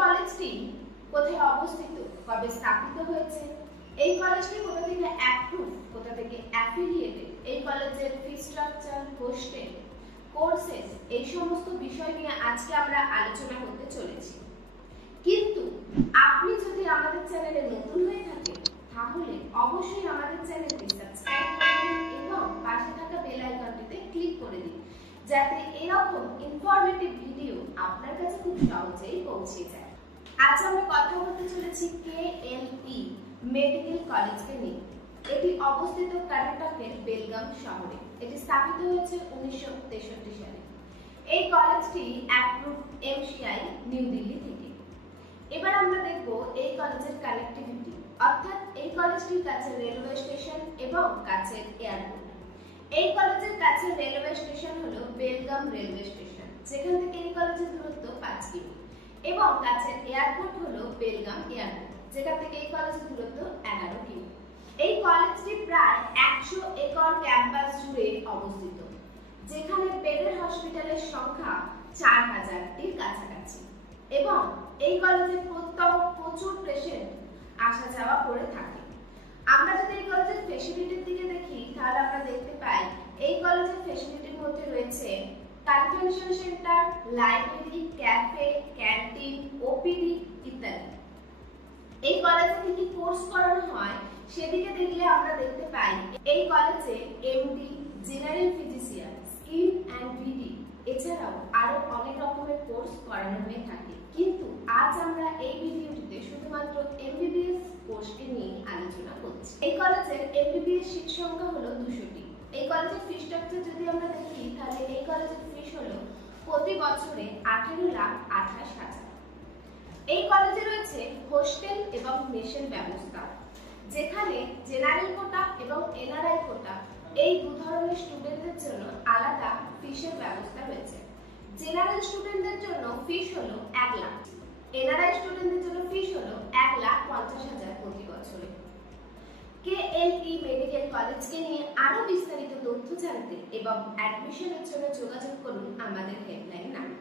কলেজটি কোথায় অবস্থিত, কবে স্থাপিত হয়েছে, এই কলেজটি কোথা থেকে অ্যাপ্রুভ, কোথা থেকে অ্যাফিলিয়েটেড, এই কলেজের ফি স্ট্রাকচার, হোস্টেল, কোর্সেস, এই সমস্ত বিষয় নিয়ে আজকে আমরা আলোচনা করতে চলেছি। কিন্তু আপনি যদি আমাদের চ্যানেলে নতুন হয়ে থাকেন তাহলে অবশ্যই আমাদের চ্যানেলটি সাবস্ক্রাইব করবেন এবং পাশে থাকা বেল আইকনটিতে ক্লিক করে দিন, যাতে এরকম ইনফরমেটিভ ভিডিও আপনার কাছে খুব সহজেই পৌঁছে যায়। আজ আমরা কথা বলতে চলেছি KLE মেডিকেল কলেজকে নিয়ে। এটি অবস্থিত কর্ণাটকের বেলগাম শহরে। এটি স্থাপিত হয়েছে 1963 সালে। এই কলেজটি অ্যাপ্রুভ MCI নিউ দিল্লি থেকে। এবার আমরা দেখব এই কলেজের কানেক্টিভিটি, অর্থাৎ এই কলেজটির কাছে রেলওয়ে স্টেশন এবং কাছের এয়ারপোর্ট। এই কলেজের কাছে রেলওয়ে স্টেশন হলো বেলগাম রেলওয়ে স্টেশন, যেখান থেকে এই কলেজের দূরত্ব 5 কিমি, এবং কাছের এয়ারপোর্ট হলো বেলগাম এয়ারপোর্ট, যেখান থেকে এই কলেজের দূরত্ব 11 কিমি। এই কলেজটি প্রায় 100 একর ক্যাম্পাস জুড়ে অবস্থিত, যেখানে বেডের হসপিটালের সংখ্যা 4000-টির কাছাকাছি, এবং এই কলেজে প্রচুর পেশেন্ট আসা যাওয়া করে থাকে। আমরা যদি এই কলেজের ফ্যাসিলিটির দিকে দেখি তাহলে আমরা দেখতে পাই এই কলেজের ফ্যাসিলিটির মধ্যে রয়েছে convention centre, library, cafe, canteen, OPD ইত্যাদি। এই কলেজে কি কি কোর্স করানো হয় সেদিকে দেখলে আমরা দেখতে পাই এই কলেজে MD, general physician, skin and VD এছাড়াও আরো অনেক রকমের কোর্স করানো হয়ে থাকে। কিন্তু আজ আমরা এই ভিডিওটিতে শুধুমাত্র MBBS কোর্সকে নিয়ে আলোচনা করছি। এই কলেজের MBBS সিট সংখ্যা হলো 200টি। এই কলেজের ফি স্ট্রাকচার যদি আমরা দেখি তাহলে এই কলেজের ফিস হলো প্রতি বছরে 18,28,000। এই কলেজে রয়েছে হোস্টেল এবং মেসের ব্যবস্থা, যেখানে জেনারেল কোটা এবং NRI কোটা এই দু ধরনের স্টুডেন্টদের জন্য আলাদা ফিসের ব্যবস্থা রয়েছে। জেনারেল স্টুডেন্টদের জন্য ফিস হলো 1 লাখ, NRI স্টুডেন্টদের জন্য ফিস হলো 1,50,000 প্রতি বছরে। KLE মেডিকেল কলেজকে নিয়ে আরো বিস্তারিত তথ্য জানতে এবং অ্যাডমিশনের জন্য যোগাযোগ করুন আমাদের হেল্পলাইন নাম্বার।